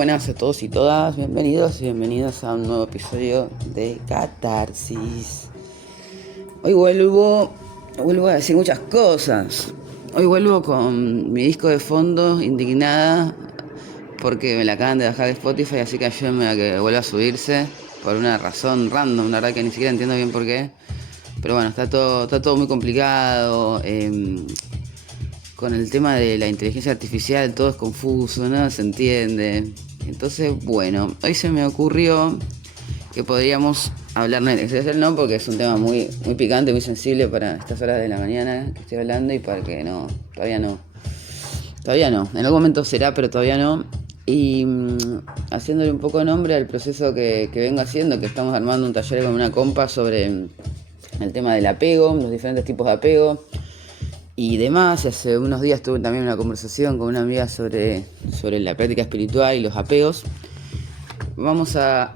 buenas a todos y todas, bienvenidos y bienvenidas a un nuevo episodio de Catarsis. Hoy vuelvo a decir muchas cosas. Hoy vuelvo con mi disco de fondo, indignada, porque me la acaban de bajar de Spotify, así que ayúdenme a que vuelva a subirse, por una razón random, la verdad que ni siquiera entiendo bien por qué. Pero bueno, está todo muy complicado. Con el tema de la inteligencia artificial todo es confuso, nada se entiende. Entonces, bueno, hoy se me ocurrió que podríamos hablar, no porque es un tema muy picante, muy sensible para estas horas de la mañana que estoy hablando y para que todavía no, en algún momento será, pero todavía no. Y haciéndole un poco nombre al proceso que vengo haciendo, que estamos armando un taller con una compa sobre el tema del apego, los diferentes tipos de apego y demás. Hace unos días tuve también una conversación con una amiga sobre la práctica espiritual y los apegos. Vamos a,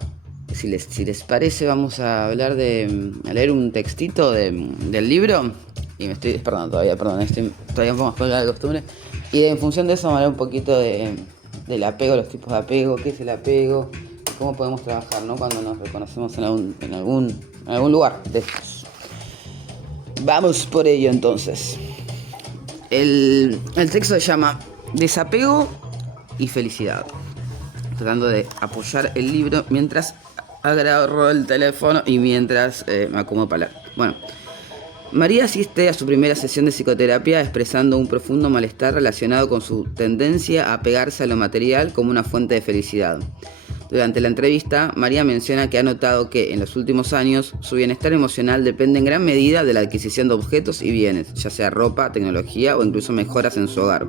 si les parece, vamos a hablar a leer un textito del libro. Y me estoy despertando todavía, estoy todavía un poco más colgado de costumbre. Y en función de eso vamos a hablar un poquito del apego, los tipos de apego, qué es el apego, cómo podemos trabajar, ¿no? Cuando nos reconocemos en algún lugar de estos. Vamos por ello entonces. El texto se llama Desapego y Felicidad. Tratando de apoyar el libro mientras agarro el teléfono y mientras me acomodo para hablar. Bueno, María asiste a su primera sesión de psicoterapia expresando un profundo malestar relacionado con su tendencia a apegarse a lo material como una fuente de felicidad. Durante la entrevista, María menciona que ha notado que en los últimos años su bienestar emocional depende en gran medida de la adquisición de objetos y bienes, ya sea ropa, tecnología o incluso mejoras en su hogar.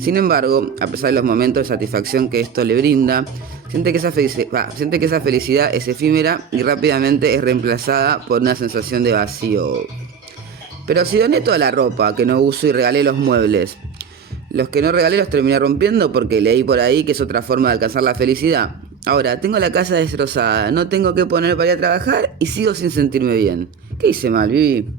Sin embargo, a pesar de los momentos de satisfacción que esto le brinda, siente que esa felicidad es efímera y rápidamente es reemplazada por una sensación de vacío. Pero si doné toda la ropa que no uso y regalé los muebles, los que no regalé los terminé rompiendo porque leí por ahí que es otra forma de alcanzar la felicidad. Ahora, tengo la casa destrozada, no tengo qué poner para ir a trabajar y sigo sin sentirme bien. ¿Qué hice mal, Vivi?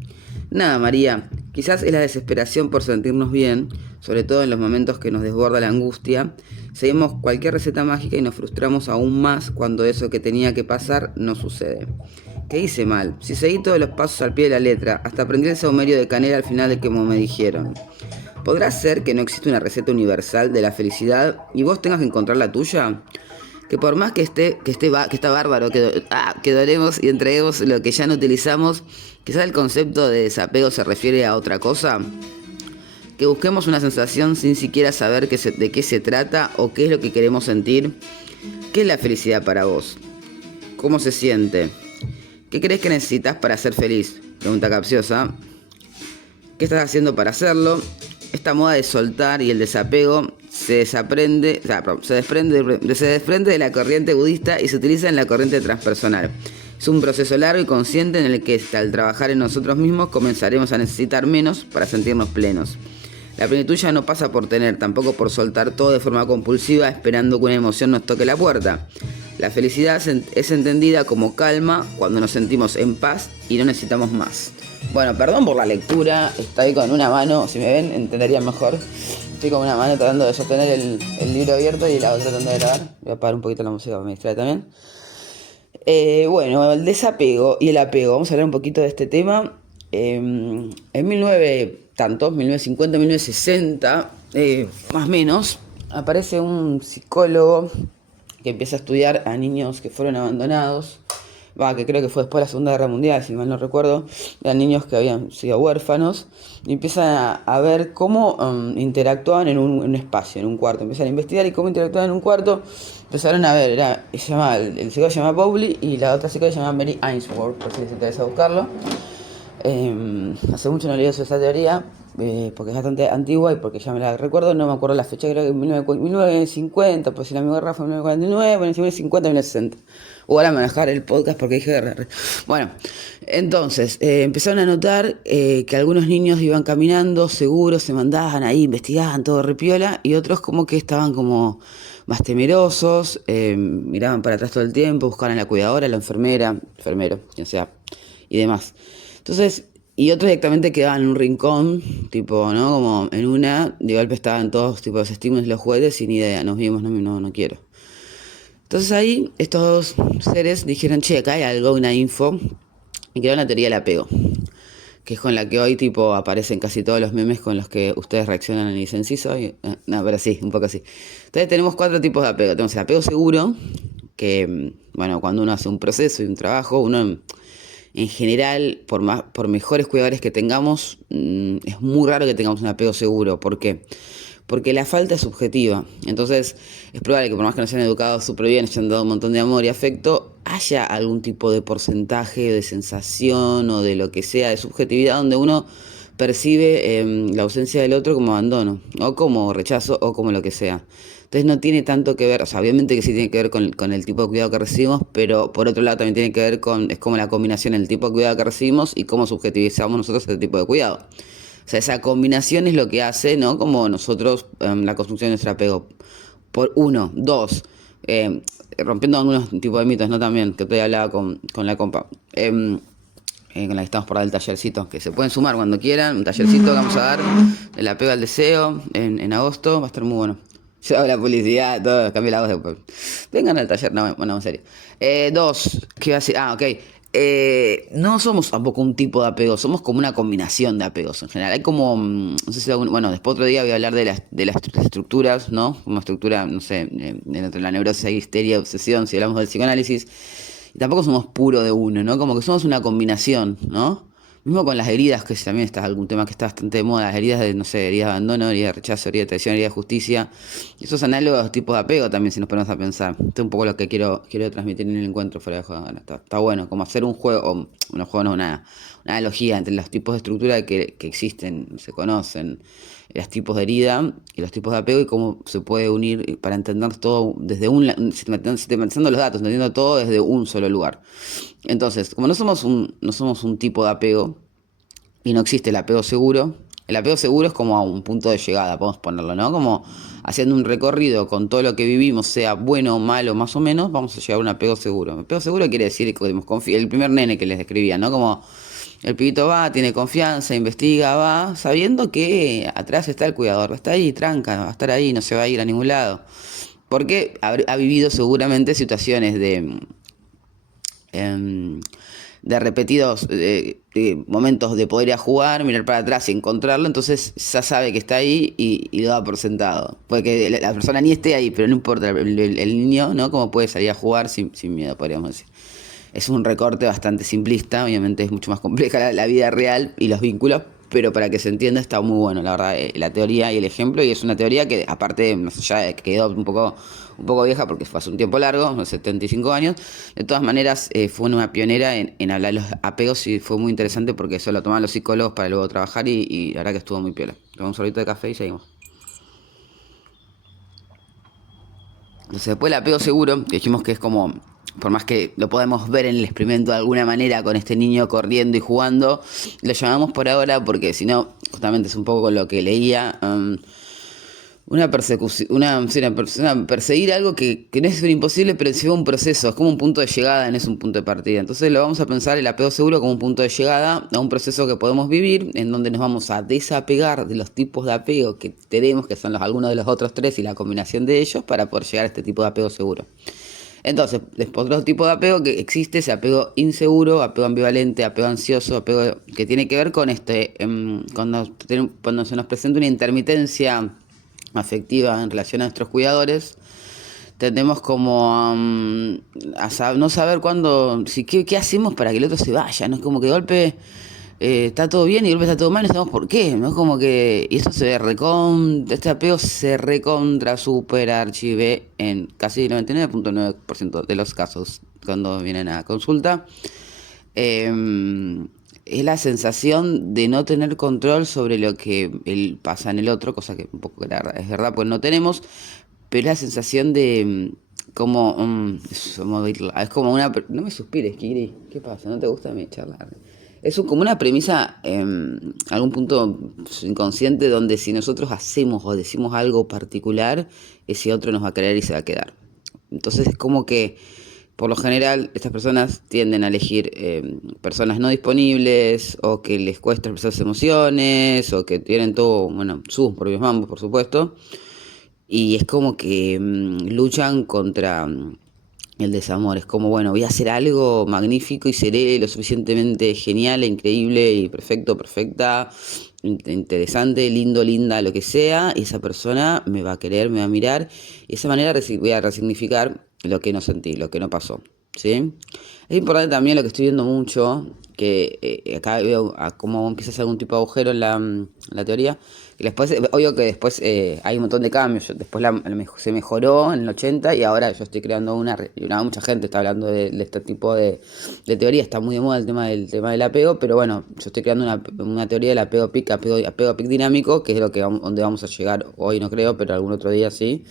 Nada, María, quizás es la desesperación por sentirnos bien, sobre todo en los momentos que nos desborda la angustia. Seguimos cualquier receta mágica y nos frustramos aún más cuando eso que tenía que pasar no sucede. ¿Qué hice mal? Si seguí todos los pasos al pie de la letra, hasta aprendí el saumerio de canela al final de como me dijeron. ¿Podrá ser que no existe una receta universal de la felicidad y vos tengas que encontrar la tuya? Que por más que está bárbaro, que donemos y entreguemos lo que ya no utilizamos, quizás el concepto de desapego se refiere a otra cosa. Que busquemos una sensación sin siquiera saber de qué se trata o qué es lo que queremos sentir. ¿Qué es la felicidad para vos? ¿Cómo se siente? ¿Qué crees que necesitas para ser feliz? Pregunta capciosa. ¿Qué estás haciendo para hacerlo? Esta moda de soltar y el desapego se desprende de la corriente budista y se utiliza en la corriente transpersonal. Es un proceso largo y consciente en el que al trabajar en nosotros mismos comenzaremos a necesitar menos para sentirnos plenos. La plenitud ya no pasa por tener, tampoco por soltar todo de forma compulsiva esperando que una emoción nos toque la puerta. La felicidad es entendida como calma cuando nos sentimos en paz y no necesitamos más. Bueno, perdón por la lectura, estoy con una mano, si me ven entenderían mejor. Estoy con una mano tratando de sostener el libro abierto y la otra tratando de grabar. Voy a apagar un poquito la música para me distraer también. Bueno, el desapego y el apego, vamos a hablar un poquito de este tema. En 1950, 1960, más o menos, aparece un psicólogo que empieza a estudiar a niños que fueron abandonados, que creo que fue después de la Segunda Guerra Mundial, si mal no recuerdo, eran niños que habían sido huérfanos, y empiezan a ver cómo interactuaban en un espacio, en un cuarto, empiezan a investigar y cómo interactuaban en un cuarto. Empezaron a ver, el psicólogo se llama Bowley y la otra psicóloga se llama Mary Ainsworth, por si les interesa buscarlo. Hace mucho no leí esa teoría, porque es bastante antigua y porque ya me la recuerdo, no me acuerdo la fecha, creo que en 1950, pues si la mi guerra fue en 1949, en 1950, 1960. O ahora manejar el podcast porque dije... Bueno, entonces, empezaron a notar que algunos niños iban caminando seguros, se mandaban ahí, investigaban todo repiola, y otros como que estaban como más temerosos, miraban para atrás todo el tiempo, buscaban a la cuidadora, a la enfermero, quien sea, y demás. Entonces, y otros directamente quedaban en un rincón, tipo, ¿no? Como en una, de golpe estaban todos, tipo, los estímulos y los juguetes, sin idea, nos vimos, no quiero. Entonces ahí estos dos seres dijeron, che, acá hay algo, una info, y crearon la teoría del apego, que es con la que hoy tipo aparecen casi todos los memes con los que ustedes reaccionan y dicen, sí soy, no, pero sí, un poco así. Entonces tenemos 4 tipos de apego. Tenemos el apego seguro, que bueno, cuando uno hace un proceso y un trabajo, uno en general, por mejores cuidadores que tengamos, es muy raro que tengamos un apego seguro. ¿Por qué? Porque la falta es subjetiva. Entonces, es probable que por más que nos hayan educado súper bien, hayan dado un montón de amor y afecto, haya algún tipo de porcentaje, de sensación o de lo que sea, de subjetividad, donde uno percibe la ausencia del otro como abandono, o como rechazo, o como lo que sea. Entonces no tiene tanto que ver, o sea, obviamente que sí tiene que ver con el tipo de cuidado que recibimos, pero por otro lado también tiene que ver con, es como la combinación del tipo de cuidado que recibimos y cómo subjetivizamos nosotros ese tipo de cuidado. O sea, esa combinación es lo que hace, ¿no? Como nosotros, la construcción de nuestro apego. Por uno, dos, rompiendo algunos tipos de mitos, ¿no? También, que todavía hablaba con la compa. Con la que estamos por dar el tallercito, que se pueden sumar cuando quieran, un tallercito que vamos a dar, el apego al deseo, en agosto, va a estar muy bueno. Yo hago la publicidad, todo, cambio la voz después. Vengan al taller, no, bueno, en serio. Dos, ¿qué iba a decir? Ok. No somos tampoco un tipo de apego, somos como una combinación de apegos en general. Hay como, no sé si bueno, después otro día voy a hablar de las estructuras, ¿no? Como estructura, no sé, dentro de la neurosis hay histeria, obsesión, si hablamos del psicoanálisis. Y tampoco somos puro de uno, ¿no? Como que somos una combinación, ¿no? Mismo con las heridas, que también está algún tema que está bastante de moda, las heridas de, no sé, heridas de abandono, heridas de rechazo, heridas de traición, heridas de justicia. Y esos análogos tipos de apego también, si nos ponemos a pensar. Esto es un poco lo que quiero transmitir en el encuentro fuera de juego. Está bueno, como hacer un juego, o un juego no, una analogía entre los tipos de estructura que existen, se conocen, los tipos de herida y los tipos de apego y cómo se puede unir para entender todo desde pensando los datos, entendiendo todo desde un solo lugar. Entonces, como no somos un tipo de apego y no existe el apego seguro es como a un punto de llegada, podemos ponerlo, ¿no? Como haciendo un recorrido con todo lo que vivimos, sea bueno o malo, más o menos, vamos a llegar a un apego seguro. Apego seguro quiere decir que el primer nene que les describía, ¿no? Como el pibito va, tiene confianza, investiga, va, sabiendo que atrás está el cuidador, está ahí, tranca, va a estar ahí, no se va a ir a ningún lado. Porque ha vivido seguramente situaciones de repetidos momentos de poder ir a jugar, mirar para atrás y encontrarlo, entonces ya sabe que está ahí y lo da por sentado. Puede que la persona ni esté ahí, pero no importa, el niño, ¿no? Como puede salir a jugar sin miedo, podríamos decir. Es un recorte bastante simplista, obviamente es mucho más compleja la vida real y los vínculos, pero para que se entienda está muy bueno, la verdad, la teoría y el ejemplo, y es una teoría que aparte, más allá de que quedó un poco vieja porque fue hace un tiempo largo, 75 años, de todas maneras fue una pionera en hablar de los apegos y fue muy interesante porque eso lo tomaban los psicólogos para luego trabajar y la verdad que estuvo muy piola. Tomamos un sorbito de café y seguimos. Entonces después el apego seguro, que dijimos que es como, por más que lo podemos ver en el experimento de alguna manera con este niño corriendo y jugando, lo llamamos por ahora porque si no, justamente es un poco lo que leía, una persecución, perseguir algo que no es imposible, pero lleva un proceso, es como un punto de llegada, no es un punto de partida. Entonces lo vamos a pensar el apego seguro como un punto de llegada a un proceso que podemos vivir, en donde nos vamos a desapegar de los tipos de apego que tenemos, que son algunos de los otros 3 y la combinación de ellos, para poder llegar a este tipo de apego seguro. Entonces, después otro tipo de apego que existe es apego inseguro, apego ambivalente, apego ansioso, apego que tiene que ver con cuando se nos presenta una intermitencia afectiva en relación a nuestros cuidadores, tendemos como no saber cuándo, qué hacemos para que el otro se vaya, ¿no? Es como que de golpe está todo bien y de golpe está todo mal, no sabemos por qué, ¿no? Es como que, y eso este apego se recontra super archive en casi el 99.9% de los casos cuando vienen a consulta. Es la sensación de no tener control sobre lo que pasa en el otro, cosa que un poco es verdad, pues no tenemos, pero es la sensación de como es como una, no me suspires, Kiri, ¿qué pasa? ¿No te gusta mi charla? Es como una premisa, algún punto inconsciente, donde si nosotros hacemos o decimos algo particular, ese otro nos va a creer y se va a quedar. Entonces es como que por lo general, estas personas tienden a elegir personas no disponibles o que les cuesta expresar sus emociones o que tienen todo, bueno, sus propios mambos, por supuesto. Y es como que luchan contra el desamor. Es como, bueno, voy a hacer algo magnífico y seré lo suficientemente genial, increíble y perfecto, perfecta, interesante, lindo, linda, lo que sea, y esa persona me va a querer, me va a mirar, y de esa manera voy a resignificar lo que no sentí, lo que no pasó, ¿sí? Es importante también lo que estoy viendo mucho, que acá veo cómo empieza a hacer algún tipo de agujero en la teoría, y después, obvio que después hay un montón de cambios. Después se mejoró en el 80 y ahora yo estoy creando mucha gente está hablando de este tipo de teoría. Está muy de moda el tema del apego, pero bueno, yo estoy creando una teoría del apego pic, apego pic dinámico, que es donde vamos a llegar hoy, no creo, pero algún otro día sí,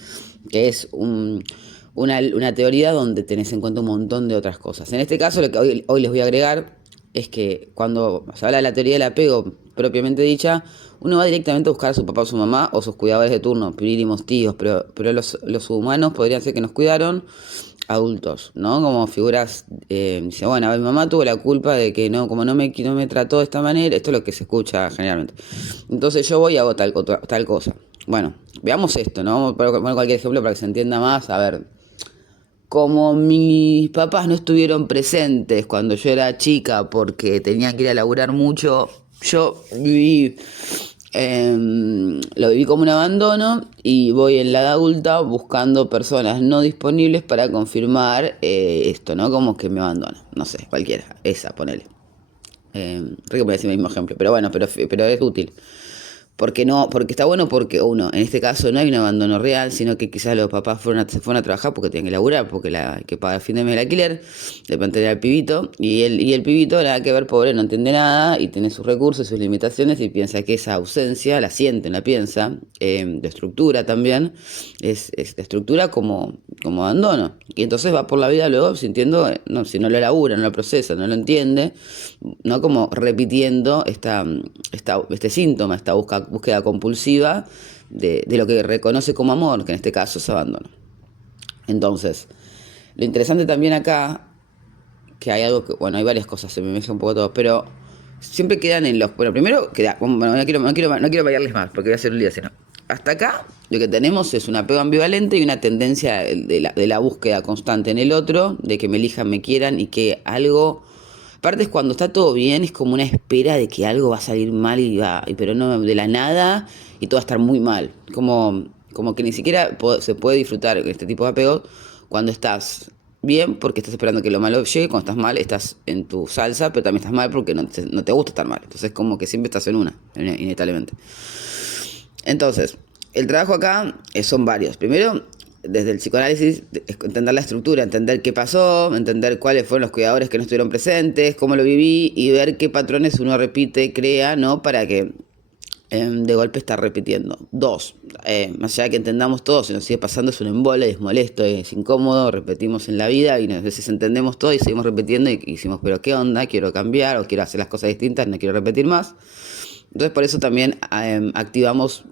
que es una teoría donde tenés en cuenta un montón de otras cosas. En este caso, lo que hoy les voy a agregar es que cuando se habla de la teoría del apego propiamente dicha, uno va directamente a buscar a su papá o su mamá o sus cuidadores de turno, primos, tíos, pero los humanos podrían ser que nos cuidaron adultos, ¿no? Como figuras, dice, bueno, mi mamá tuvo la culpa de que no, como no me trató de esta manera, esto es lo que se escucha generalmente. Entonces yo voy y hago tal cosa. Bueno, veamos esto, ¿no? Vamos a poner cualquier ejemplo para que se entienda más. A ver, como mis papás no estuvieron presentes cuando yo era chica porque tenían que ir a laburar mucho, yo lo viví como un abandono y voy en la edad adulta buscando personas no disponibles para confirmar esto, ¿no? Como que me abandona, no sé, cualquiera, esa, ponele. Rico me decir el mismo ejemplo, pero bueno, pero es útil. Porque no, porque está bueno porque uno, en este caso no hay un abandono real, sino que quizás los papás se fueron a trabajar porque tenían que laburar, porque hay que pagar el fin de mes el alquiler, de mantener al pibito, y el pibito nada que ver, pobre, no entiende nada y tiene sus recursos, sus limitaciones y piensa que esa ausencia, la siente, la piensa, de estructura también, es de estructura como abandono. Y entonces va por la vida luego sintiendo, no, si no lo labura, no lo procesa, no lo entiende, no como repitiendo este síntoma, esta búsqueda compulsiva de lo que reconoce como amor, que en este caso es abandono. Entonces, lo interesante también acá, que hay algo que, bueno, hay varias cosas, se me mezcla un poco todo, pero siempre quedan en los, bueno, primero, bueno, no quiero variarles más, porque voy a hacer un lío, sino, hasta acá lo que tenemos es un apego ambivalente y una tendencia de la búsqueda constante en el otro, de que me elijan, me quieran y que algo. Aparte es cuando está todo bien, es como una espera de que algo va a salir mal pero no de la nada y todo va a estar muy mal. Como que ni siquiera se puede disfrutar este tipo de apego cuando estás bien porque estás esperando que lo malo llegue, cuando estás mal estás en tu salsa, pero también estás mal porque no te gusta estar mal. Entonces como que siempre estás en una, inevitablemente. Entonces, el trabajo acá son varios. Primero, desde el psicoanálisis, entender la estructura, entender qué pasó, entender cuáles fueron los cuidadores que no estuvieron presentes, cómo lo viví y ver qué patrones uno repite, crea, ¿no? Para que de golpe está repitiendo. Dos, más allá de que entendamos todo, si nos sigue pasando es un embole, es molesto, es incómodo, repetimos en la vida y a veces entendemos todo y seguimos repitiendo y decimos, pero ¿qué onda? Quiero cambiar o quiero hacer las cosas distintas, no quiero repetir más. Entonces por eso también activamos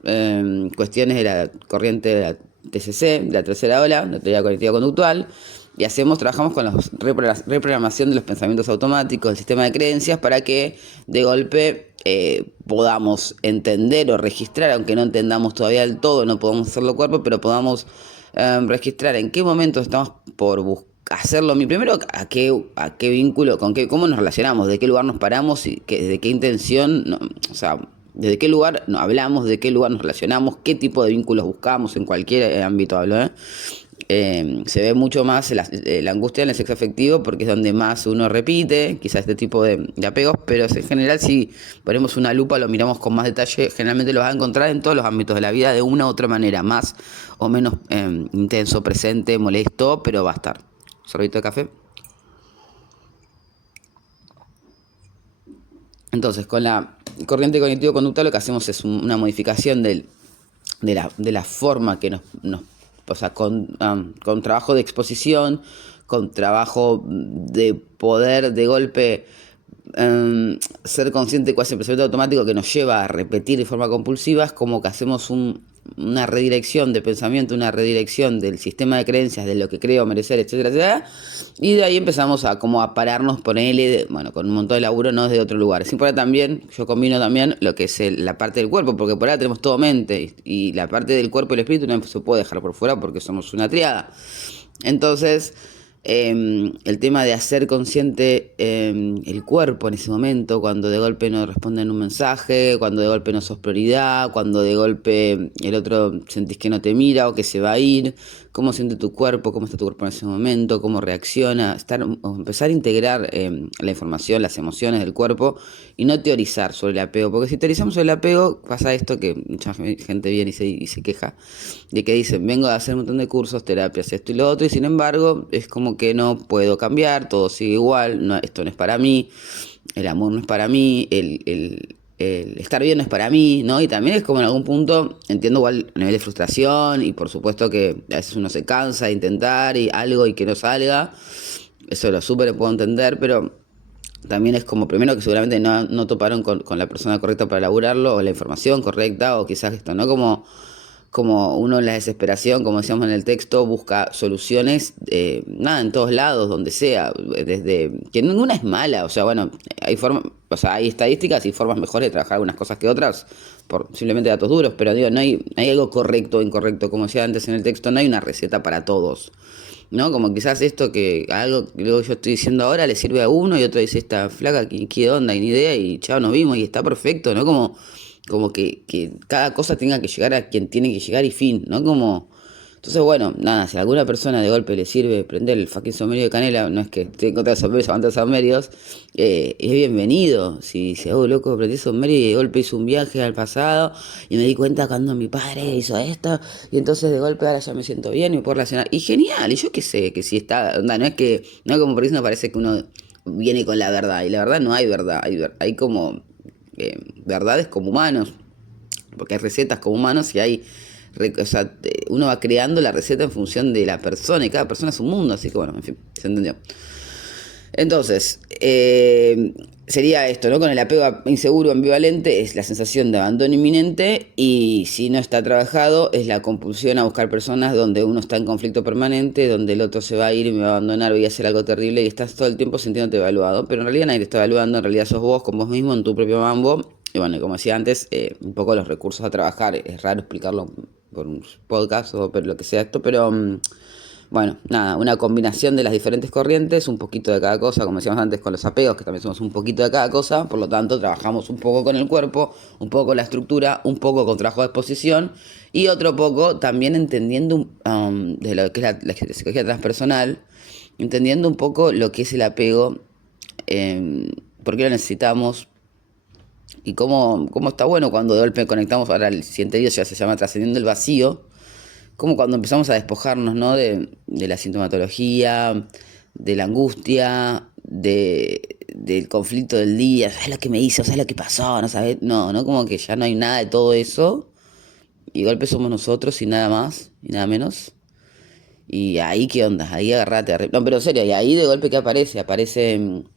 cuestiones de la corriente de la TCC, de la tercera ola, la teoría cognitiva conductual, y trabajamos con la reprogramación de los pensamientos automáticos, el sistema de creencias, para que de golpe podamos entender o registrar, aunque no entendamos todavía del todo, no podamos hacerlo cuerpo, pero podamos registrar en qué momento estamos por hacerlo. Primero, a qué vínculo, cómo nos relacionamos, de qué lugar nos paramos y de qué intención, o sea, desde qué lugar hablamos, de qué lugar nos relacionamos, qué tipo de vínculos buscamos en cualquier ámbito hablo, se ve mucho más la angustia en el sexo afectivo porque es donde más uno repite, quizás este tipo de apegos, pero en general si ponemos una lupa, lo miramos con más detalle, generalmente lo vas a encontrar en todos los ámbitos de la vida de una u otra manera, más o menos intenso, presente, molesto, pero va a estar. Sorbito de café. Entonces, con la corriente cognitivo-conductual lo que hacemos es una modificación de la forma que o sea, con trabajo de exposición, con trabajo de poder de golpe ser consciente de cuál es el pensamiento automático que nos lleva a repetir de forma compulsiva, es como que hacemos una redirección de pensamiento, una redirección del sistema de creencias, de lo que creo merecer, etcétera, etcétera, y de ahí empezamos a pararnos, ponerle, bueno, con un montón de laburo, no desde otro lugar. Es importante también, yo combino también lo que es la parte del cuerpo, porque por ahora tenemos todo mente, y la parte del cuerpo y el espíritu no se puede dejar por fuera porque somos una triada. Entonces, El tema de hacer consciente el cuerpo en ese momento, cuando de golpe no responden un mensaje, cuando de golpe no sos prioridad, cuando de golpe el otro sentís que no te mira o que se va a ir, cómo siente tu cuerpo, cómo está tu cuerpo en ese momento, cómo reacciona, empezar a integrar la información, las emociones del cuerpo y no teorizar sobre el apego, porque si teorizamos sobre el apego pasa esto que mucha gente viene y se queja de que dicen, vengo a hacer un montón de cursos, terapias, esto y lo otro, y sin embargo es como que no puedo cambiar, todo sigue igual, no, esto no es para mí, el amor no es para mí, el estar bien no es para mí, ¿no? Y también es como en algún punto, entiendo igual a nivel de frustración, y por supuesto que a veces uno se cansa de intentar y algo y que no salga, eso lo súper puedo entender, pero también es como, primero que seguramente no toparon con la persona correcta para elaborarlo, o la información correcta, o quizás esto, ¿no? Como uno en la desesperación, como decíamos en el texto, busca soluciones, nada, en todos lados, donde sea, desde que ninguna es mala, o sea, bueno, hay estadísticas y formas mejores de trabajar algunas cosas que otras, por simplemente datos duros, pero digo, no hay algo correcto o incorrecto, como decía antes en el texto, no hay una receta para todos, ¿no? Como quizás esto algo que luego yo estoy diciendo ahora le sirve a uno y otro dice, esta flaca, ¿qué onda? Ni idea, y chao, nos vimos y está perfecto, ¿no? Como que cada cosa tenga que llegar a quien tiene que llegar y fin, ¿no? Entonces, bueno, nada, si a alguna persona de golpe le sirve prender el fucking saumerio de canela, no es que esté en contra de saumerios, aguanta saumerios, es bienvenido. Si dice, oh, loco, prendí saumerio y de golpe hice un viaje al pasado y me di cuenta cuando mi padre hizo esto, y entonces de golpe ahora ya me siento bien y me puedo relacionar. Y genial, y yo qué sé, que si está, onda, no como por eso no parece que uno viene con la verdad, y la verdad no hay verdad, hay como verdades como humanos, porque hay recetas como humanos y o sea, uno va creando la receta en función de la persona y cada persona es un mundo, así que bueno, en fin, se entendió. Entonces, sería esto, ¿no? Con el apego inseguro ambivalente es la sensación de abandono inminente, y si no está trabajado es la compulsión a buscar personas donde uno está en conflicto permanente, donde el otro se va a ir y me va a abandonar, voy a hacer algo terrible, y estás todo el tiempo sintiéndote evaluado, pero en realidad nadie te está evaluando, en realidad sos vos con vos mismo en tu propio mambo. Y bueno, como decía antes, un poco los recursos a trabajar, es raro explicarlo por un podcast o por lo que sea esto, pero bueno, nada, una combinación de las diferentes corrientes, un poquito de cada cosa, como decíamos antes con los apegos, que también somos un poquito de cada cosa, por lo tanto trabajamos un poco con el cuerpo, un poco con la estructura, un poco con trabajo de exposición y otro poco también entendiendo de lo que es la psicología transpersonal, entendiendo un poco lo que es el apego, por qué lo necesitamos y cómo está bueno cuando de golpe conectamos, ahora el siguiente día ya se llama trascendiendo el vacío, como cuando empezamos a despojarnos, ¿no? de la sintomatología, de la angustia, del conflicto del día, ¿sabes lo que me hizo? ¿Sabes lo que pasó? ¿No sabes? No, como que ya no hay nada de todo eso, y de golpe somos nosotros y nada más, y nada menos. Y ahí, ¿qué onda? Ahí agarrate. No, pero en serio, y ahí de golpe, ¿qué aparece? Aparecen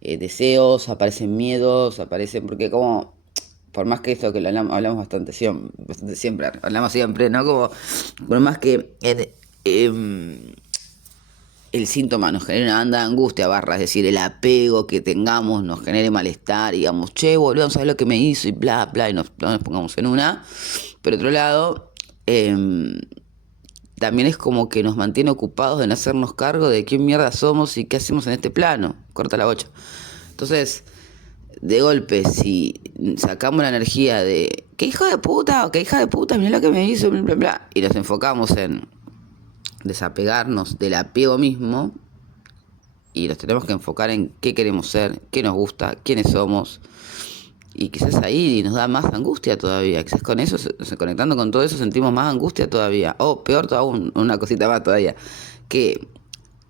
deseos, aparecen miedos, aparecen. Porque como, por más que esto que lo hablamos bastante siempre, hablamos siempre, ¿no? Como, por más que el síntoma nos genere una banda de angustia, barra, es decir, el apego que tengamos nos genere malestar, y digamos, che, boludo, no sabes lo que me hizo, y bla, bla, y no nos pongamos en una. Por otro lado, también es como que nos mantiene ocupados de no hacernos cargo de quién mierda somos y qué hacemos en este plano. Corta la bocha. Entonces, de golpe, si sacamos la energía de qué hijo de puta, o qué hija de puta, mirá lo que me hizo, bla, bla, bla, y nos enfocamos en desapegarnos del apego mismo, y nos tenemos que enfocar en qué queremos ser, qué nos gusta, quiénes somos. Y quizás ahí nos da más angustia todavía. Quizás con eso, conectando con todo eso, sentimos más angustia todavía. O peor aún, una cosita más todavía. Que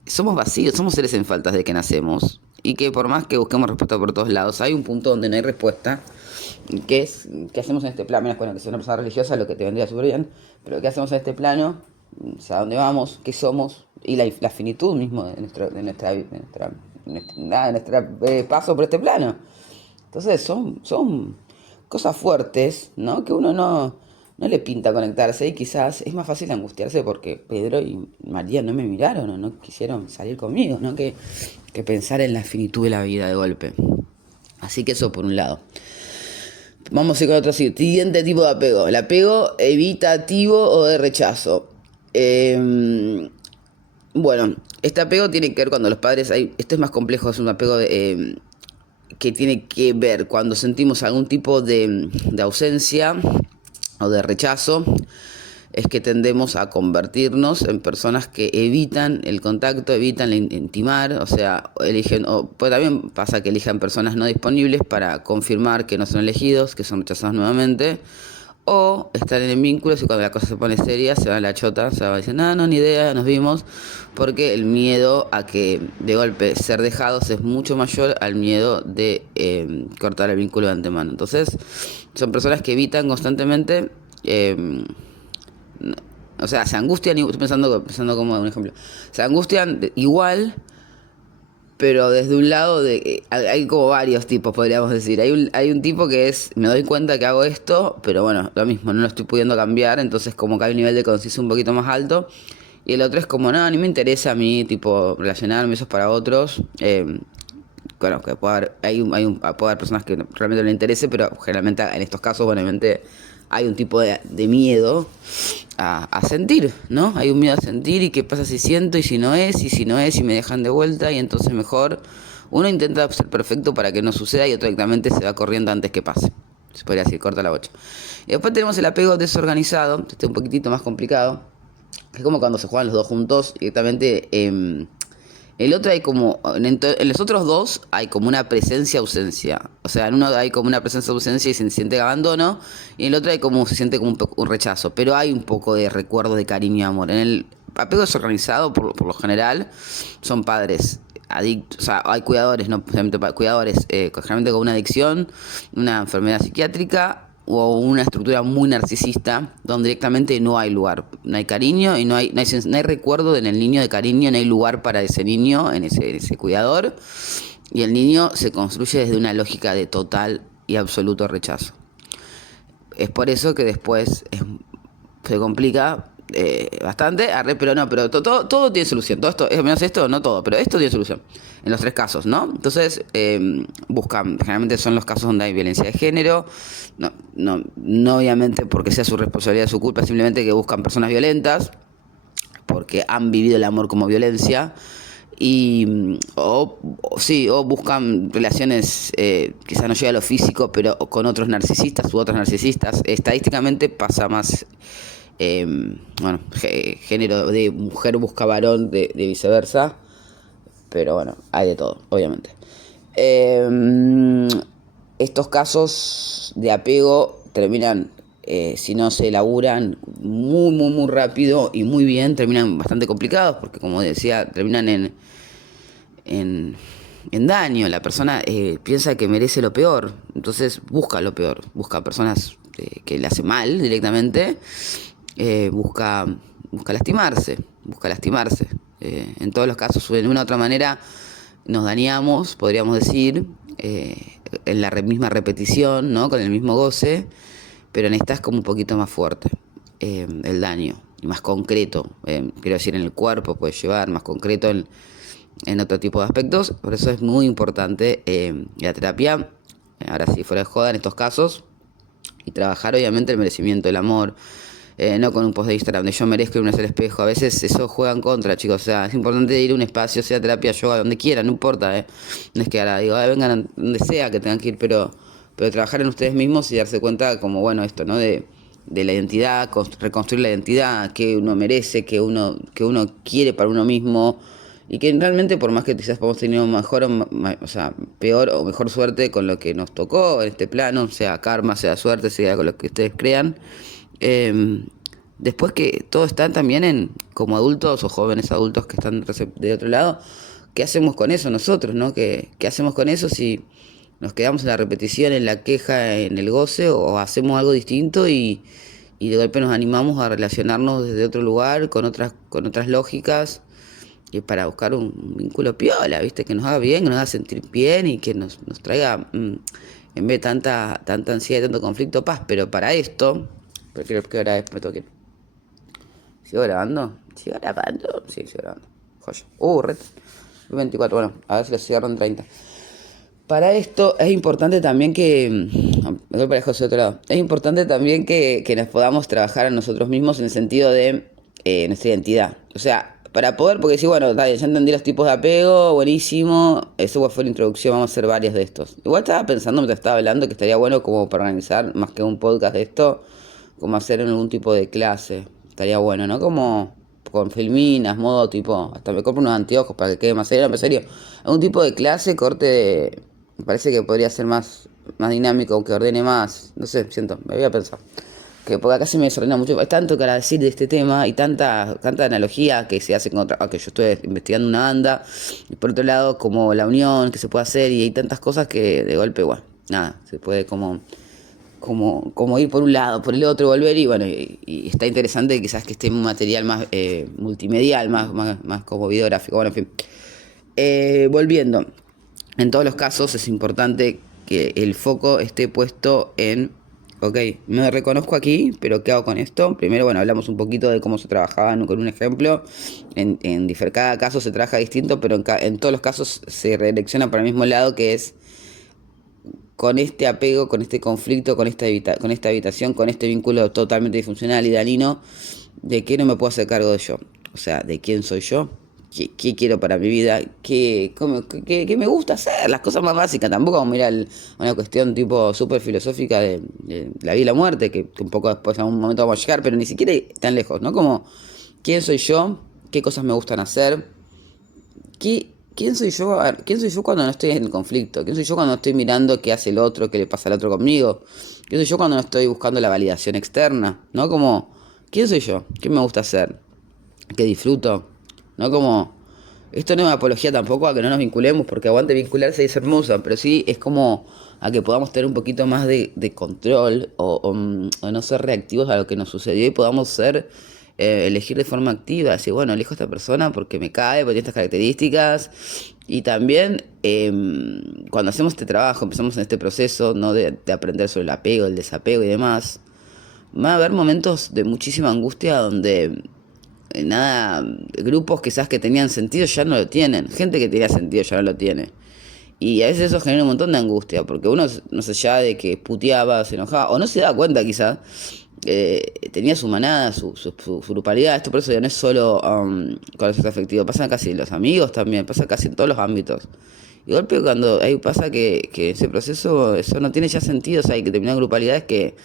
somos vacíos, somos seres en falta desde que nacemos. Y que por más que busquemos respuesta por todos lados, hay un punto donde no hay respuesta. Que es, ¿qué hacemos en este plano? Menos bueno, que sea una persona religiosa, lo que te vendría súper bien. Pero ¿qué hacemos en este plano? O sea, ¿a dónde vamos? ¿Qué somos? Y la finitud mismo de nuestra paso por este plano. Entonces son cosas fuertes, ¿no? Que uno no le pinta conectarse, y quizás es más fácil angustiarse porque Pedro y María no me miraron o no quisieron salir conmigo, ¿no? Que pensar en la finitud de la vida de golpe. Así que eso por un lado. Vamos a ir con otro siguiente tipo de apego. El apego evitativo o de rechazo. Bueno, este apego tiene que ver cuando los padres, esto es más complejo, es un apego que tiene que ver cuando sentimos algún tipo de ausencia o de rechazo, es que tendemos a convertirnos en personas que evitan el contacto, evitan intimar, o sea, eligen, o pues también pasa que elijan personas no disponibles para confirmar que no son elegidos, que son rechazados nuevamente, o están en vínculos y cuando la cosa se pone seria se va a la chota, se va a decir, no, no, ni idea, nos vimos, porque el miedo a que de golpe ser dejados es mucho mayor al miedo de cortar el vínculo de antemano. Entonces, son personas que evitan constantemente, o sea, se angustian, estoy pensando como un ejemplo, se angustian igual, pero desde un lado hay como varios tipos, podríamos decir. Hay un tipo que es, me doy cuenta que hago esto, pero bueno, lo mismo, no lo estoy pudiendo cambiar, entonces como que hay un nivel de conciencia un poquito más alto. Y el otro es como, no, ni me interesa a mí, tipo, relacionarme, eso es para otros. Bueno, que puede haber personas que realmente no le interese, pero generalmente en estos casos, obviamente, hay un tipo de miedo a sentir, ¿no? Hay un miedo a sentir y qué pasa si siento y si no es, y si no es, y me dejan de vuelta, y entonces mejor uno intenta ser perfecto para que no suceda y otro directamente se va corriendo antes que pase. Se podría decir, corta la bocha. Y después tenemos el apego desorganizado, este es un poquitito más complicado, que es como cuando se juegan los dos juntos, directamente. El otro hay como, en los otros dos hay como una presencia-ausencia. O sea, en uno hay como una presencia-ausencia y se siente abandono. Y en el otro hay como, se siente como un rechazo. Pero hay un poco de recuerdo, de cariño y amor. En el apego desorganizado, por lo general, son padres adictos. O sea, hay cuidadores, no solamente cuidadores, generalmente con una adicción, una enfermedad psiquiátrica o una estructura muy narcisista donde directamente no hay lugar, no hay cariño y no hay recuerdo en el niño de cariño, no hay lugar para ese niño, en ese cuidador, y el niño se construye desde una lógica de total y absoluto rechazo. Es por eso que después se complica bastante, pero todo tiene solución. Todo esto, menos esto, no todo, pero esto tiene solución. En los tres casos, ¿no? Entonces, buscan, generalmente son los casos donde hay violencia de género, no obviamente porque sea su responsabilidad, su culpa, simplemente que buscan personas violentas, porque han vivido el amor como violencia, o buscan relaciones, quizás no llega a lo físico, pero con otros narcisistas u otras narcisistas. Estadísticamente pasa más, género de mujer busca varón, de viceversa, pero bueno, hay de todo, obviamente. Estos casos de apego terminan, si no se elaboran muy, muy, muy rápido y muy bien, terminan bastante complicados, porque como decía, terminan en daño. La persona piensa que merece lo peor, entonces busca lo peor, busca personas que le hace mal directamente, busca lastimarse, en todos los casos, de una u otra manera, nos dañamos, podríamos decir, en la misma repetición, ¿no? Con el mismo goce, pero en esta es como un poquito más fuerte el daño, y más concreto, quiero decir, en el cuerpo puede llevar, más concreto en otro tipo de aspectos. Por eso es muy importante la terapia, ahora sí, fuera de joda en estos casos, y trabajar obviamente el merecimiento, el amor, no con un post de Instagram de yo merezco irme hacia el espejo. A veces eso juega en contra, chicos. O sea, es importante ir a un espacio, sea terapia, yoga, donde quieran, no importa. No es que ahora digo, vengan donde sea que tengan que ir, pero trabajar en ustedes mismos y darse cuenta como, bueno, esto, ¿no? De la identidad, reconstruir la identidad que uno merece, que uno quiere para uno mismo, y que realmente por más que quizás podamos tener mejor o sea, peor o mejor suerte con lo que nos tocó en este plano, sea karma, sea suerte, sea con lo que ustedes crean, después que todo está también en, como adultos o jóvenes adultos que están de otro lado, ¿qué hacemos con eso nosotros, no? ¿Qué hacemos con eso si nos quedamos en la repetición, en la queja, en el goce, o hacemos algo distinto y de golpe nos animamos a relacionarnos desde otro lugar, con otras lógicas, y para buscar un vínculo piola, ¿viste? Que nos haga bien, que nos haga sentir bien y que nos traiga, en vez de tanta ansiedad y tanto conflicto, paz? Pero para esto, porque ¿qué hora es? Me tengo que ir. ¿Sigo grabando? ¿Sigo grabando? Sí, sigo grabando. Joya. Red. 24, bueno, a ver si lo cierro en 30. Para esto es importante también que, me doy para José de otro lado, es importante también que nos podamos trabajar a nosotros mismos en el sentido de nuestra identidad. O sea, para poder, porque sí, bueno, ya entendí los tipos de apego, buenísimo, eso fue la introducción, vamos a hacer varios de estos. Igual estaba pensando mientras estaba hablando que estaría bueno como para organizar, más que un podcast de esto, como hacer en algún tipo de clase, estaría bueno, ¿no? Como con filminas, modo tipo, hasta me compro unos anteojos para que quede más serio, en serio, algún tipo de clase, corte de, me parece que podría ser más dinámico, que ordene más, no sé, siento, me voy a pensar que porque acá se me desordena mucho, hay tanto para decir de este tema y tanta analogía que se hace con otra, que yo estoy investigando una banda, y por otro lado como la unión que se puede hacer y hay tantas cosas que de golpe, bueno, nada, se puede como ir por un lado, por el otro, volver y bueno, y está interesante quizás que esté un material más multimedial, más como videográfico, bueno, en fin. Volviendo, en todos los casos es importante que el foco esté puesto en, ok, me reconozco aquí, pero ¿qué hago con esto? Primero, bueno, hablamos un poquito de cómo se trabajaba con un ejemplo. Cada caso se trabaja distinto, pero en todos los casos se redirecciona para el mismo lado, que es con este apego, con este conflicto, con esta habitación, con este vínculo totalmente disfuncional y dañino, de qué no me puedo hacer cargo de yo. O sea, de quién soy yo, qué quiero para mi vida, qué me gusta hacer, las cosas más básicas. Tampoco vamos a ir a una cuestión tipo súper filosófica de la vida y la muerte, que un poco después en algún momento vamos a llegar, pero ni siquiera tan lejos, ¿no? Como, ¿quién soy yo? ¿Qué cosas me gustan hacer? ¿Quién soy yo? A ver, ¿quién soy yo cuando no estoy en el conflicto? ¿Quién soy yo cuando no estoy mirando qué hace el otro, qué le pasa al otro conmigo? ¿Quién soy yo cuando no estoy buscando la validación externa? ¿No? Como, ¿quién soy yo? ¿Qué me gusta hacer? ¿Qué disfruto? ¿No? Como, esto no es una apología tampoco a que no nos vinculemos, porque aguante vincularse y es hermoso, pero sí es como a que podamos tener un poquito más de control o no ser reactivos a lo que nos sucedió y podamos elegir de forma activa, decir, bueno, elijo a esta persona porque me cae, porque tiene estas características. Y también cuando hacemos este trabajo, empezamos en este proceso, ¿no? de aprender sobre el apego, el desapego y demás, va a haber momentos de muchísima angustia donde nada, grupos quizás que tenían sentido ya no lo tienen, gente que tenía sentido ya no lo tiene. Y a veces eso genera un montón de angustia, porque uno, no sé, ya de que puteaba, se enojaba, o no se daba cuenta quizás, tenía su manada, su grupalidad. Esto por eso ya no es solo con el sexo afectivo, pasa casi en los amigos también, pasa casi en todos los ámbitos. Y de golpe cuando ahí pasa que ese proceso, eso no tiene ya sentido, o sea, hay que determinadas grupalidades que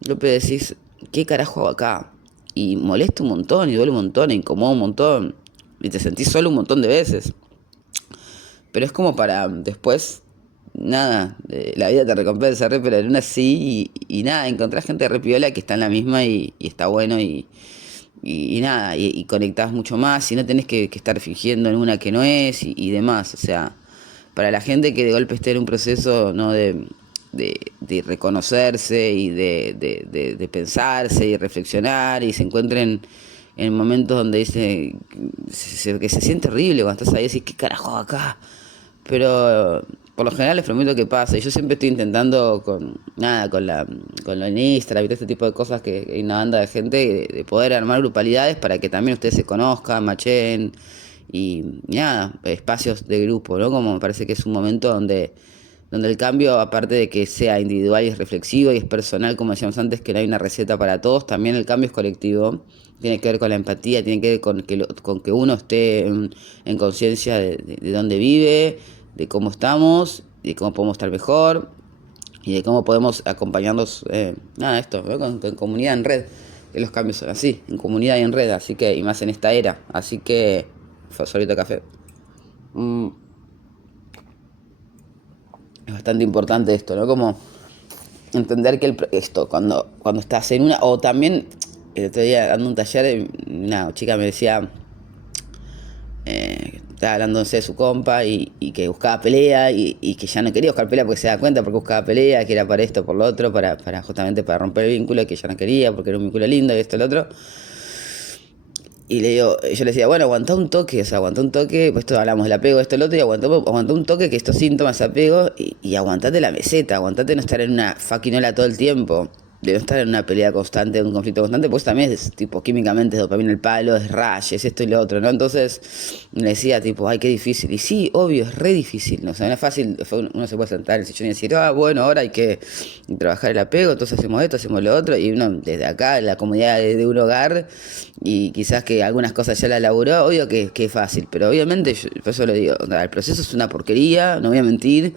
de golpe decís, ¿qué carajo hago acá? Y molesta un montón, y duele un montón, e incomoda un montón, y te sentís solo un montón de veces. Pero es como para después, nada, la vida te recompensa, pero en una sí, y nada, encontrás gente re piola que está en la misma y está bueno y nada, y conectás mucho más y no tenés que estar fingiendo en una que no es y demás. O sea, para la gente que de golpe esté en un proceso, ¿no? de reconocerse y de pensarse y reflexionar y se encuentren en momentos donde dice que se siente horrible cuando estás ahí y decís, ¿qué carajo acá? Pero por lo general les prometo que pasa. Y yo siempre estoy intentando con lo Instagram y todo este tipo de cosas, que hay una banda de gente de poder armar grupalidades para que también ustedes se conozcan, machen y nada, espacios de grupo, ¿no? Como me parece que es un momento donde el cambio, aparte de que sea individual y es reflexivo y es personal, como decíamos antes, que no hay una receta para todos, también el cambio es colectivo. Tiene que ver con la empatía, tiene que ver con que uno esté en conciencia de dónde vive, de cómo estamos, de cómo podemos estar mejor y de cómo podemos acompañarnos, esto, ¿no? Con comunidad en red, que los cambios son así, en comunidad y en red, así que, y más en esta era, así que, solito café. Es bastante importante esto, ¿no? Como entender que esto, cuando estás en una, o también, el otro día dando un taller, una chica me decía, estaba hablando, no sé, de su compa y que buscaba pelea y que ya no quería buscar pelea porque se da cuenta porque buscaba pelea, que era para esto, por lo otro, justamente para romper el vínculo, que ya no quería porque era un vínculo lindo y esto y lo otro. Y yo le decía, bueno, aguantá un toque, pues esto hablamos del apego, esto, el otro, y aguantá un toque, que estos síntomas de apego, y aguantate la meseta, aguantate no estar en una fucking ola todo el tiempo. de no estar en una pelea constante, en un conflicto constante, pues también es tipo químicamente es dopamina el palo, es rush, es esto y lo otro, ¿no? Entonces me decía tipo, ay, qué difícil. Y sí, obvio, es re difícil, ¿no? O sea, no es fácil, uno se puede sentar en el sillón y decir, bueno, ahora hay que trabajar el apego, entonces hacemos esto, hacemos lo otro, y uno desde acá, en la comodidad de un hogar, y quizás que algunas cosas ya la elaboró, obvio que es fácil, pero obviamente, por eso lo digo, el proceso es una porquería, no voy a mentir,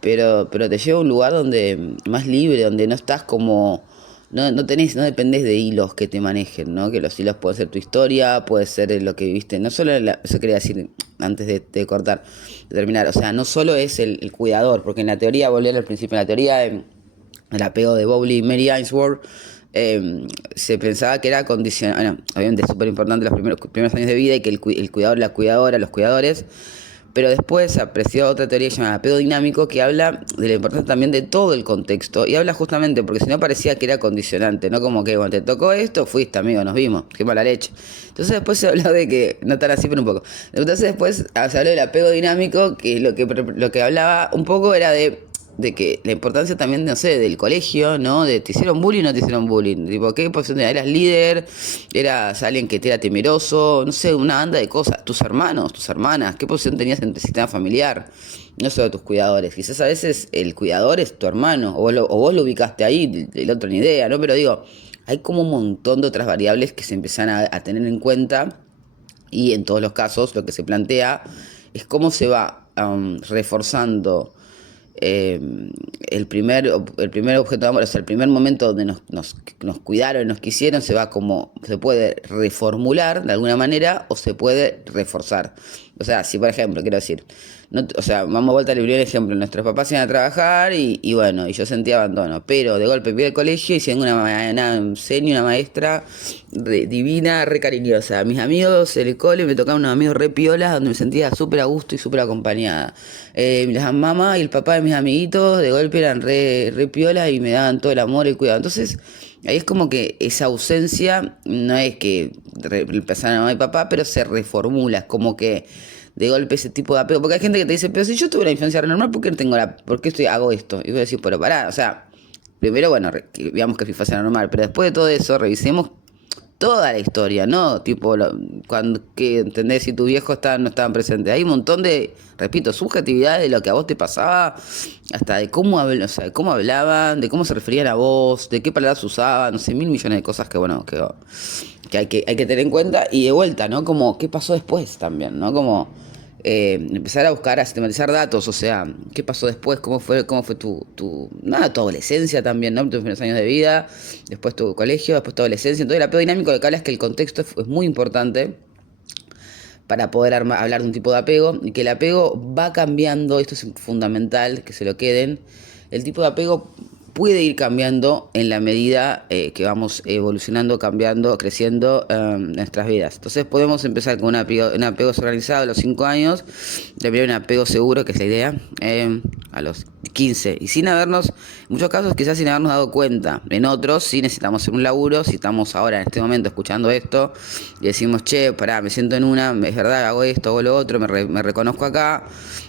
pero te lleva a un lugar donde más libre, donde no estás como, no dependés de hilos que te manejen, ¿no? Que los hilos pueden ser tu historia, puede ser lo que viviste, no solo, eso quería decir antes de cortar, de terminar, o sea, no solo es el cuidador, porque en la teoría, volviendo al principio, en la teoría el apego de Bowley y Mary Ainsworth, se pensaba que era condicional, bueno, obviamente es súper importante los primeros años de vida y que el cuidador, la cuidadora, los cuidadores, pero después apreció otra teoría llamada apego dinámico que habla de la importancia también de todo el contexto y habla justamente porque si no parecía que era condicionante, no como que bueno, te tocó esto, fuiste amigo, nos vimos, qué mala leche. Entonces después se habló de que, no tan así pero un poco, entonces después se habló del apego dinámico que lo que hablaba un poco era de que la importancia también, no sé, del colegio, ¿no? De te hicieron bullying o no te hicieron bullying. Tipo, ¿qué posición tenías? ¿Eras líder? ¿Eras alguien que te era temeroso? No sé, una banda de cosas. Tus hermanos, tus hermanas, ¿qué posición tenías en tu sistema familiar? No solo tus cuidadores. Quizás a veces el cuidador es tu hermano, o vos lo ubicaste ahí, el otro ni idea, ¿no? Pero digo, hay como un montón de otras variables que se empiezan a tener en cuenta y en todos los casos lo que se plantea es cómo se va reforzando eh, el primer objeto de amor, o sea, el primer momento donde nos cuidaron, nos quisieron, se puede reformular de alguna manera o se puede reforzar. O sea, si por ejemplo, quiero decir, no, o sea, vamos a vuelta al primer ejemplo, nuestros papás iban a trabajar y bueno, y yo sentía abandono, pero de golpe vi al colegio y siendo una maestra divina, re cariñosa. Mis amigos en el cole me tocaban unos amigos re piolas donde me sentía súper a gusto y súper acompañada. La mamá y el papá de mis amiguitos de golpe eran re piolas y me daban todo el amor y el cuidado. Entonces, ahí es como que esa ausencia no es que reemplazaran a mamá y papá, pero se reformula, es como que de golpe ese tipo de apego. Porque hay gente que te dice, pero si yo tuve una infancia normal, ¿por qué no tengo por qué hago esto? Y voy a decir, pero pará, o sea, primero, bueno, digamos que fui infancia normal, pero después de todo eso, revisemos toda la historia, ¿no? Tipo, cuando que entendés si tus viejos no estaban presentes. Hay un montón de, repito, subjetividad de lo que a vos te pasaba, hasta de cómo, o sea, de cómo hablaban, de cómo se referían a vos, de qué palabras usaban, no sé, mil millones de cosas que, bueno, que hay que tener en cuenta. Y de vuelta, ¿no? Como, ¿qué pasó después también, ¿no? Como empezar a buscar, a sistematizar datos, o sea, qué pasó después, cómo fue nada, tu adolescencia también, ¿no? Tus primeros años de vida, después tu colegio, después tu adolescencia. Entonces, el apego dinámico lo que habla es que el contexto es muy importante para poder hablar de un tipo de apego y que el apego va cambiando, esto es fundamental que se lo queden, el tipo de apego puede ir cambiando en la medida que vamos evolucionando, cambiando, creciendo nuestras vidas. Entonces podemos empezar con un apego desorganizado a los 5 años, terminar un apego seguro, que es la idea, a los 15. Y sin habernos, en muchos casos quizás sin habernos dado cuenta. En otros sí necesitamos hacer un laburo, si estamos ahora en este momento escuchando esto y decimos, che, pará, me siento en una, es verdad, hago esto, hago lo otro, me reconozco acá.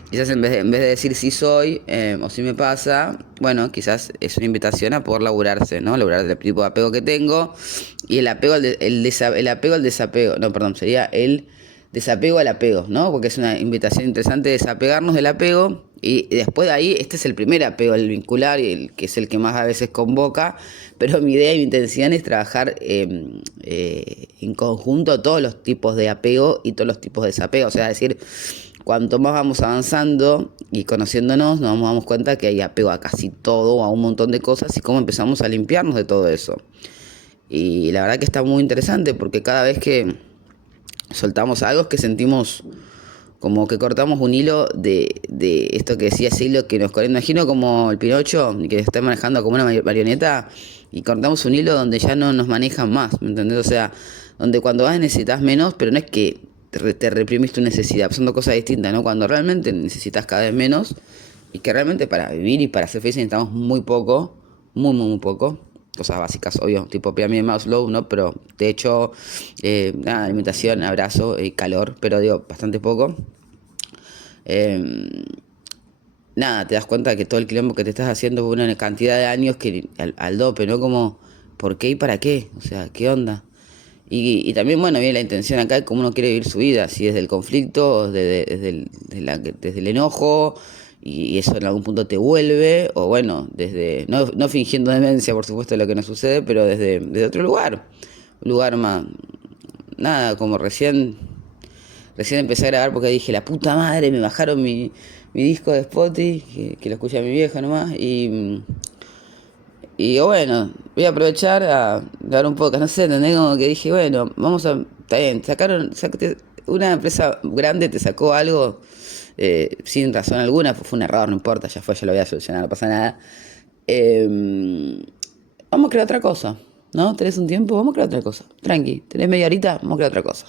Quizás en vez de decir sí soy o sí me pasa, bueno, quizás es una invitación a poder laburarse, ¿no? Laburar el tipo de apego que tengo y el apego el apego al desapego, no, perdón, sería el desapego al apego, ¿no? Porque es una invitación interesante desapegarnos del apego y después de ahí, este es el primer apego, el vincular, y que es el que más a veces convoca, pero mi idea y mi intención es trabajar en conjunto todos los tipos de apego y todos los tipos de desapego, o sea, decir, cuanto más vamos avanzando y conociéndonos, nos damos cuenta que hay apego a casi todo, a un montón de cosas y cómo empezamos a limpiarnos de todo eso. Y la verdad que está muy interesante porque cada vez que soltamos algo es que sentimos como que cortamos un hilo de esto que decía ese hilo que nos imagino como el Pinocho que está manejando como una marioneta y cortamos un hilo donde ya no nos manejan más, ¿me entendés? O sea, donde cuando vas necesitas menos, pero no es que te reprimís tu necesidad, son dos cosas distintas, ¿no? Cuando realmente necesitas cada vez menos y que realmente para vivir y para ser felices necesitamos muy poco, muy poco, cosas básicas, obvio, tipo pirámide de Maslow, ¿no? Pero de hecho, nada, alimentación, abrazo, calor, pero digo, bastante poco. nada, te das cuenta que todo el quilombo que te estás haciendo por una cantidad de años que al dope, ¿no? Como, ¿por qué y para qué? O sea, ¿qué onda? Y también, bueno, viene la intención acá de cómo uno quiere vivir su vida, si desde el conflicto, o desde el enojo, y eso en algún punto te vuelve, o bueno, no fingiendo demencia, por supuesto, de lo que nos sucede, pero desde otro lugar, un lugar más, nada, como recién empecé a grabar porque dije, la puta madre, me bajaron mi disco de Spotify, que lo escucha mi vieja nomás, y digo, bueno, voy a aprovechar a dar un podcast, no sé, ¿entendés? Como que dije, bueno, está bien, una empresa grande te sacó algo sin razón alguna, pues fue un error, no importa, ya lo voy a solucionar, no pasa nada. Eh, Vamos a crear otra cosa, ¿no? ¿Tenés un tiempo? Vamos a crear otra cosa. Tranqui, ¿tenés media horita? Vamos a crear otra cosa.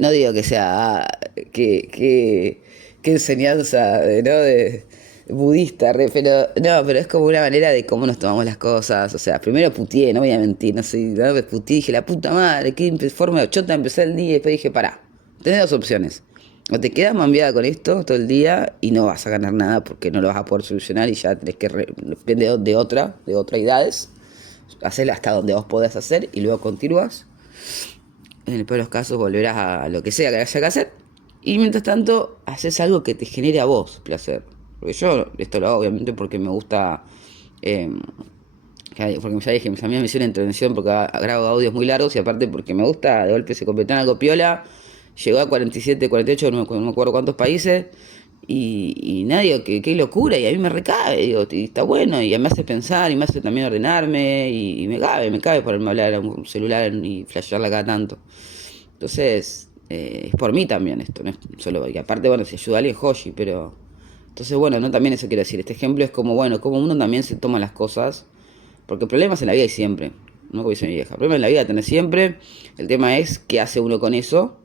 No digo que sea, que enseñanza, ¿no? De budista, pero no, pero es como una manera de cómo nos tomamos las cosas. O sea, primero putié, no voy a mentir, no sé, ¿no? Putié, dije, la puta madre, qué forma de chota empecé el día, y después dije, pará, tenés dos opciones. O te quedas mambiada con esto todo el día y no vas a ganar nada porque no lo vas a poder solucionar y ya tenés que depende de otras edades, hacer hasta donde vos podés hacer y luego continúas. En el peor de los casos volverás a lo que sea que haya que hacer. Y mientras tanto, haces algo que te genere a vos placer. Porque yo esto lo hago obviamente porque me gusta... porque ya dije, mis amigas me hicieron intervención porque grabo audios muy largos y aparte porque me gusta, de golpe se completó en algo piola. Llegó a 47, 48, no me acuerdo cuántos países. Y nadie, qué locura, y a mí me recabe, digo, y está bueno, y me hace pensar, y me hace también ordenarme, y me cabe ponerme a hablar a un celular y flashearla cada tanto. Entonces, es por mí también esto, no es solo, y aparte, bueno, si ayuda a alguien, joshi, pero... Entonces, bueno, no también eso quiero decir, este ejemplo es como, bueno, como uno también se toma las cosas, porque problemas en la vida hay siempre, ¿no? Como dice mi vieja, problemas en la vida tenés siempre, el tema es qué hace uno con eso.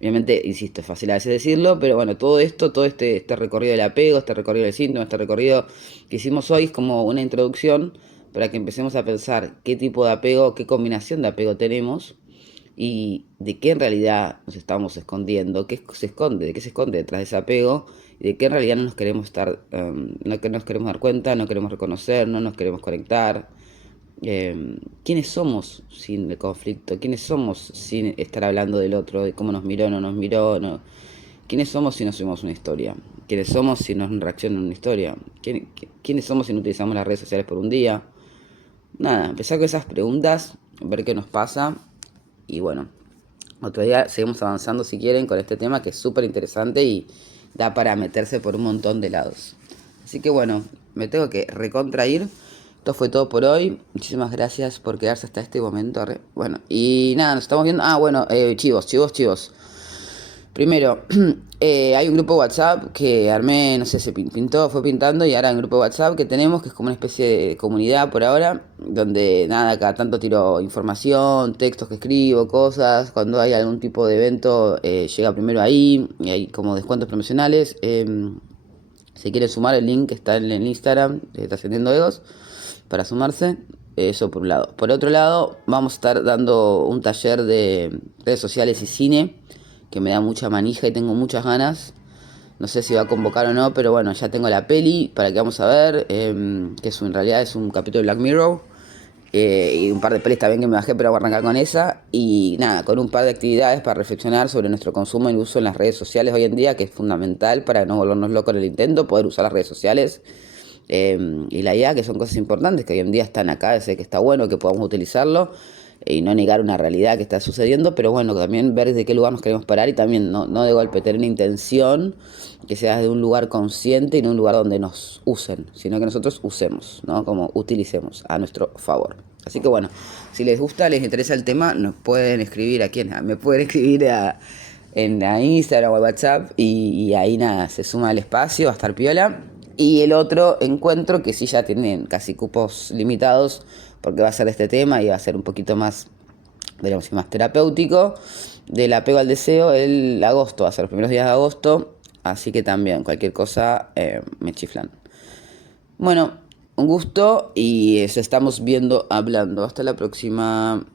Obviamente, insisto, es fácil a veces decirlo, pero bueno, todo esto, todo este recorrido del apego, este recorrido del síntoma, este recorrido que hicimos hoy es como una introducción para que empecemos a pensar qué tipo de apego, qué combinación de apego tenemos y de qué en realidad nos estamos escondiendo, qué se esconde, de qué se esconde detrás de ese apego y de qué en realidad no nos queremos no nos queremos dar cuenta, no queremos reconocer, no nos queremos conectar. ¿Quiénes somos sin el conflicto? ¿Quiénes somos sin estar hablando del otro, de cómo nos miró, no nos miró? No? ¿Quiénes somos si no subimos una historia? ¿Quiénes somos si no reaccionan a una historia? ¿Quiénes somos si no utilizamos las redes sociales por un día? Nada, empezar con esas preguntas, ver qué nos pasa y bueno, otro día seguimos avanzando si quieren con este tema que es súper interesante y da para meterse por un montón de lados. Así que bueno, me tengo que recontrair. Esto fue todo por hoy. Muchísimas gracias por quedarse hasta este momento. Bueno, y nada, nos estamos viendo. Ah, bueno, chivos. Primero, hay un grupo de WhatsApp que armé, no sé, fue pintando y ahora hay un grupo de WhatsApp que tenemos que es como una especie de comunidad por ahora, donde nada, cada tanto tiro información, textos que escribo, cosas. Cuando hay algún tipo de evento, llega primero ahí y hay como descuentos promocionales. Si quieren sumar, el link está en el Instagram de Trascendiendo Egos para sumarse. Eso por un lado. Por otro lado, vamos a estar dando un taller de redes sociales y cine que me da mucha manija y tengo muchas ganas. No sé si va a convocar o no, pero bueno, ya tengo la peli para que vamos a ver, que en realidad es un capítulo de Black Mirror. Y un par de pelis también que me bajé, pero voy a arrancar con esa. Y nada, con un par de actividades para reflexionar sobre nuestro consumo y uso en las redes sociales hoy en día, que es fundamental para no volvernos locos en el intento, poder usar las redes sociales. Y la IA, que son cosas importantes, que hoy en día están acá, sé que está bueno que podamos utilizarlo y no negar una realidad que está sucediendo, pero bueno, también ver desde qué lugar nos queremos parar y también no de golpe tener una intención que sea desde un lugar consciente y no un lugar donde nos usen, sino que nosotros usemos, ¿no? Como utilicemos a nuestro favor. Así que bueno, si les gusta, les interesa el tema, nos pueden escribir a quién, me pueden escribir en Instagram o a WhatsApp y ahí nada, se suma el espacio, va a estar piola. Y el otro encuentro, que sí ya tienen casi cupos limitados, porque va a ser este tema y va a ser un poquito más, veremos, más terapéutico, del apego al deseo, el agosto, va a ser los primeros días de agosto, así que también cualquier cosa me chiflan. Bueno, un gusto y se estamos viendo, hablando. Hasta la próxima.